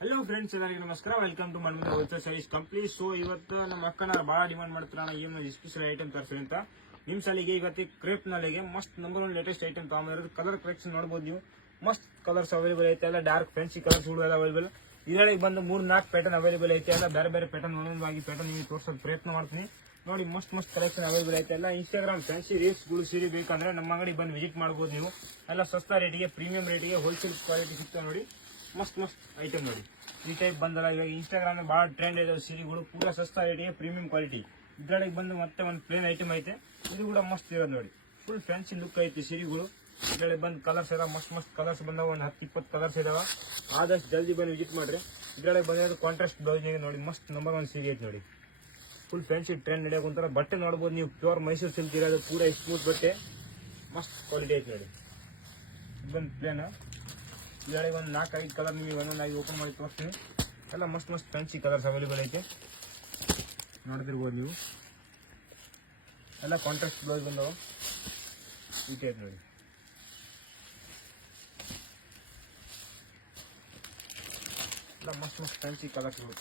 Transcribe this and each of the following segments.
Hello friends, ಎಲ್ಲರಿಗೂ ನಮಸ್ಕಾರ. Welcome to ಮನ್ಮುಂದೆ ಹೋಲ್ಸೇಲ್ ಸೈಜ್ ಕಂಪ್ಲೀಟ್. ಸೊ ಇವತ್ತು ನಮ್ಮ ಅಕ್ಕನ ಭಾಳ ಡಿಮಾಂಡ್ ಮಾಡ್ತಾರ ಏನು ಸ್ಪೆಷಲ್ ಐಟಮ್ ತರಿಸಿ ಅಂತ. ನಿಮ್ಮ ಸಲಿಗೆ ಇವತ್ತು ಕ್ರೇಪ್ ನಲ್ಲಿಗೆ ಮಸ್ತ್ ನಂಬರ್ 1 ಲೇಟೆಸ್ಟ್ ಐಟಮ್ ತಗೊಂಡಿರೋದು. ಕಲರ್ ಕಲೆಕ್ಷನ್ ನೋಡ್ಬೋದು ನೀವು. ಮಸ್ತ್ ಕಲರ್ಸ್ ಅವೈಲೇಬಲ್ ಐತೆ, ಎಲ್ಲ ಡಾರ್ಕ್ ಫ್ಯಾನ್ಸಿ ಕಲರ್ಸ್ ಎಲ್ಲ ಅವೈಲೇಬಲ್. ಇದರೊಳಗೆ ಬಂದು 3-4 ಪ್ಯಾಟರ್ನ್ ಅವೈಲೇಬಲ್ ಐತೆ. ಎಲ್ಲ ಬೇರೆ ಬೇರೆ ಪ್ಯಾಟರ್ನ್ ಒಂದೊಂದಾಗಿ ಪ್ಯಾಟರ್ನ್ ನೀವು ತೋರಿಸೋಕೆ ಪ್ರಯತ್ನ ಮಾಡ್ತೀನಿ. ನೋಡಿ, ಮಸ್ತ್ ಕಲೆಕ್ಷನ್ ಅವೈಲೇಬಲ್ ಐತೆ. ಎಲ್ಲ ಇನ್ಸ್ಟಾಗ್ರಾಮ್ ಫ್ಯಾನ್ಸಿ ರೀಲ್ಸ್ಗಳು ಸೀರೆ ಬೇಕಂದ್ರೆ ನಮ್ಮ ಅಂಗಡಿ ಬಂದು ವಿಸಿಟ್ ಮಾಡ್ಬೋದು ನೀವು. ಎಲ್ಲ ಸಸ್ತಾ ರೇಟಿಗೆ, ಪ್ರೀಮಿಯಂ ರೇಟಿಗೆ, ಹೋಲ್ಸೇಲ್ ಕ್ವಾಲಿಟಿ ಸಿಗ್ತವೆ. ನೋಡಿ, ಮಸ್ತ್ ಐಟಮ್ ನೋಡಿ. ಈ ಟೈಪ್ ಬಂದಲ್ಲ, ಇವಾಗ ಇನ್ಸ್ಟಾಗ್ರಾಮ್ ಭಾಳ ಟ್ರೆಂಡ್ ಇದೆ ಸೀರೆಗಳು, ಪೂರಾ ಸಸ್ತಾ ರೇಟಿಗೆ ಪ್ರೀಮಿಯಂ ಕ್ವಾಲಿಟಿ. ಇದ್ರೊಳಗೆ ಬಂದು ಮತ್ತೆ ಒಂದು ಪ್ಲೇನ್ ಐಟಮ್ ಐತೆ, ಇದು ಕೂಡ ಮಸ್ತ್ ಇರೋದು ನೋಡಿ. ಫುಲ್ ಫ್ಯಾನ್ಸಿ ಲುಕ್ ಐತಿ ಸೀರೆಗಳು. ಇದ್ರೊಳಗೆ ಬಂದು ಕಲರ್ಸ್ ಎಲ್ಲ ಮಸ್ತ್ ಕಲರ್ಸ್ ಬಂದಾವ. ಒಂದು 10-20 ಕಲರ್ಸ್ ಇದಾವ. ಆದಷ್ಟು ಜಲ್ದಿ ಬಂದು ವಿಸಿಟ್ ಮಾಡ್ರಿ. ಇದ್ರೊಳಗೆ ಬಂದಿರೋದು ಕಾಂಟ್ರಾಸ್ಟ್ ಬ್ಲೌಸ್ ನೋಡಿ, ಮಸ್ತ್ ನಂಬರ್ 1 ಸೀರೆ ಐತೆ ನೋಡಿ. ಫುಲ್ ಫ್ಯಾನ್ಸಿ ಟ್ರೆಂಡ್ ನಡೆಯೋಕೆ ಒಂಥರ ಬಟ್ಟೆ ನೋಡ್ಬೋದು ನೀವು. ಪ್ಯೂರ್ ಮೈಸೂರು ಸಿಲ್ಕ್ ಇರೋದು, ಪೂರಾ ಸ್ಮೂತ್ ಬಟ್ಟೆ, ಮಸ್ತ್ ಕ್ವಾಲಿಟಿ ಐತೆ ನೋಡಿ. ಇದು ಬಂದು ಪ್ಲೇನ್. ಇದರೊಳಗೆ ಒಂದು 4-5 ಕಲರ್ ನೀವು ಒಂದೊಂದಾಗಿ ಓಪನ್ ಮಾಡಿ ತೋರಿಸ್ತೀನಿ. ಎಲ್ಲ ಮಸ್ತ್ ಫ್ಯಾನ್ಸಿ ಕಲರ್ಸ್ ಅವೈಲೇಬಲ್ ಐತೆ, ನೋಡ್ತಿರ್ಬೋದು ನೀವು. ಎಲ್ಲ ಕಾಂಟ್ರಾಸ್ಟ್ ಬ್ಲೌಸ್ ಬಂದವು. ಈ ಟೈಪ್ ನೋಡಿ. ಎಲ್ಲ ಮಸ್ತ್ ಫ್ಯಾನ್ಸಿ ಕಲರ್ಸ್ಗಳು,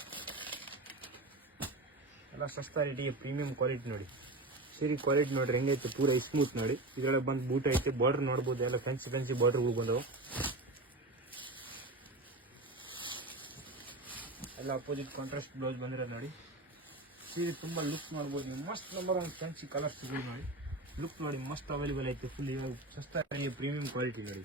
ಎಲ್ಲ ಸಸ್ತಾ ರೇಟಿಗೆ ಪ್ರೀಮಿಯಂ ಕ್ವಾಲಿಟಿ ನೋಡಿ. ಸೀರೆ ಕ್ವಾಲಿಟಿ ನೋಡ್ರಿ ಹೆಂಗೈತೆ, ಪೂರಾ ಸ್ಮೂತ್ ನೋಡಿ. ಇದರೊಳಗೆ ಬಂದು ಬೂಟ್ ಐತೆ, ಬಾರ್ಡರ್ ನೋಡ್ಬೋದು. ಎಲ್ಲ ಫ್ಯಾನ್ಸಿ ಬಾರ್ಡರ್ಗಳು ಬಂದವು. ಎಲ್ಲ ಅಪೋಸಿಟ್ ಕಾಂಟ್ರಾಸ್ಟ್ ಬ್ಲೌಸ್ ಬಂದಿರೋದು ನೋಡಿ. ಸೀರೆ ತುಂಬ ಲುಕ್ ನೋಡ್ಬೋದು ನೀವು. ಮಸ್ತ್ ನಂಬರ್ 1 ಫ್ಯಾನ್ಸಿ ಕಲರ್ಸ್ ನೋಡಿ. ಲುಕ್ ನೋಡಿ, ಮಸ್ತ್ ಅವೈಲೇಬಲ್ ಐತೆ. ಫುಲ್ ಇವಾಗ ಸಸ್ತಾ ಪ್ರೀಮಿಯಂ ಕ್ವಾಲಿಟಿ ನೋಡಿ.